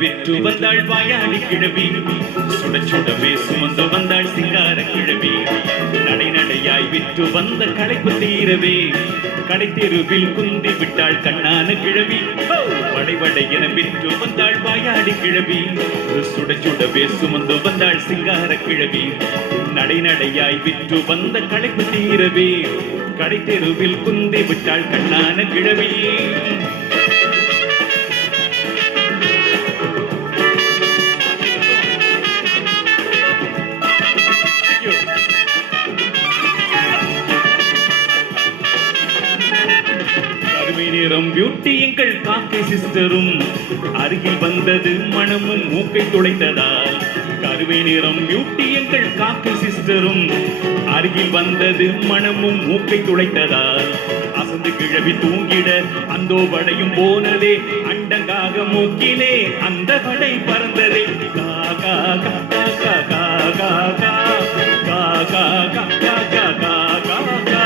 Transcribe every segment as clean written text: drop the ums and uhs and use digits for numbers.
விற்று வந்தாள் வாயாடி கிழவி, சுட சுடவே சுமந்து வந்தாள் சிங்கார கிழவி. நடை நடையாய் விற்று வந்த களைப்பு தீரவே கடை தெருவில் குந்தி விட்டாள் கண்ணான கிழவி. வடைவடை என விற்று வந்தாள் வாயாடி கிழவி, சுட சுடவே சுமந்து வந்தாள் சிங்கார கிழவி. நடை நடையாய் விற்று வந்த களைப்பு தீரவே கடை தெருவில் குந்தி விட்டாள் கண்ணான கிழவி. நிறம் பியூட்டி எங்கள் காக்கை சிஸ்டரும் அருகில் வந்தது மனமும் மூக்கை துளைத்ததால். கருவை நிறம் பியூட்டி எங்கள் காக்கை சிஸ்டரும் அருகில் வந்தது மனமும் மூக்கை துளைத்ததால். அசந்து கிழவி தூங்கிட அந்தோ வடையும் போனதே, அண்டங்காக மூக்கிலே அந்த வடை பறந்ததே. கா கா கா கா கா கா கா கா கா கா கா கா கா.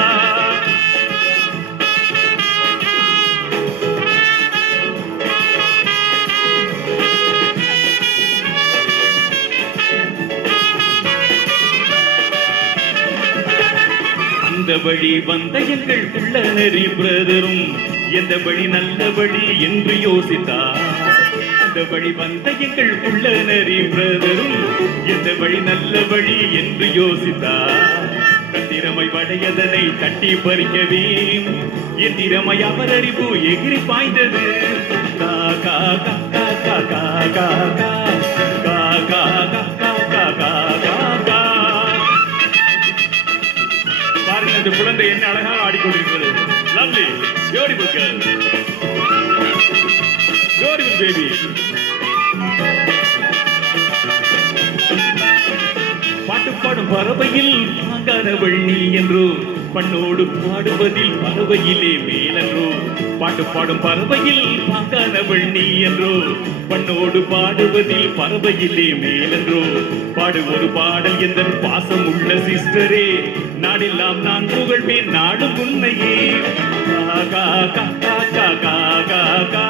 அந்த வழி வந்த எங்கள் பிள்ளனரி பிரதரும் எந்த வழி நல்ல வழி என்று யோசித்தார். அந்த வழி வந்த எங்கள் பிள்ளனரி பிரதரும் எந்த வழி நல்ல வழி என்று யோசித்தார். கத்திரமை வடையதனை தட்டி பறிக்கவே என் திறமை அவர் அறிவு எகிரி பாய்ந்தது. கா கா கா கா கா கா கா கா கா கா கா கா கா கா கா. இந்த குழந்தை என்ன அழகாக ஆடிக்கொண்டிருக்கிறது. Lovely beautiful girl, beautiful baby. பாட்டு பாடும் பறவையில் பாங்கானவள் நீ என்றோ, பண்ணோடு பாடுவதில் பறவையிலே மேலன்றோ. பாட்டு பாடும் பறவையில் பாங்கானவள் நீ என்றோ, பண்ணோடு பாடுவதில் பறவையிலே மேலன்றோ. பாடு ஒரு பாடல் எந்த பாசம் உள்ள சிஸ்டரே, நாடெல்லாம் நான் புகழ்வேன் நாடும் உன்னையே. கா கா கா கா கா கா கா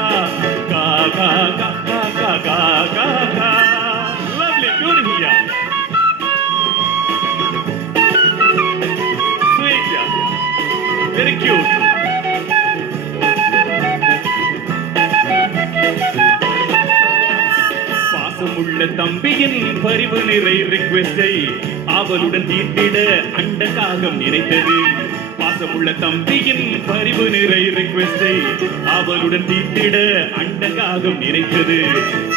கா கா கா கா கா கா கா. லவ்லி பியூட்டிஃபுல் யா, ஸ்வீட் யா, வெரி கியூட். பாசமுள்ள தம்பியின் பரிவு நிறை ரிக்வெஸ்டை அவளுடன் தீர்த்திட அண்ட காகம் நினைத்தது. பாசமுள்ள தம்பியின் பரிவு நிறை ரிக்வெஸ்டை அவளுடன் தீர்த்திட அண்ட காகம் நினைத்தது.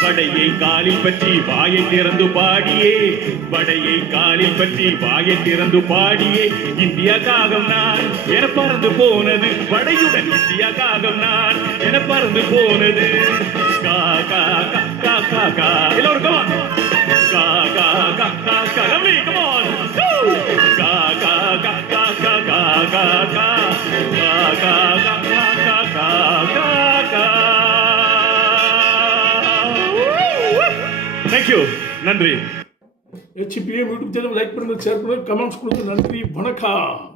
படையை காலில் பற்றி வாயை திறந்து பாடியே, படையை காலில் பற்றி வாயை திறந்து பாடியே, இந்தியா காகம் நான் என பறந்து போனது. படையுடன் இந்தியா காகம் நான் என பறந்து போனது. கா கா கா கா கா கா. எல்லோரும் கா கா கா கா கா. Lovely come on. கா கா கா கா கா கா கா கா கா கா கா கா கா கா. Thank you. நன்றி. HPM யூடியூப் சேனல் லைக் பண்ணுங்க, ஷேர் பண்ணுங்க, கமெண்ட்ஸ் கொடுங்க. நன்றி, வணக்கம்.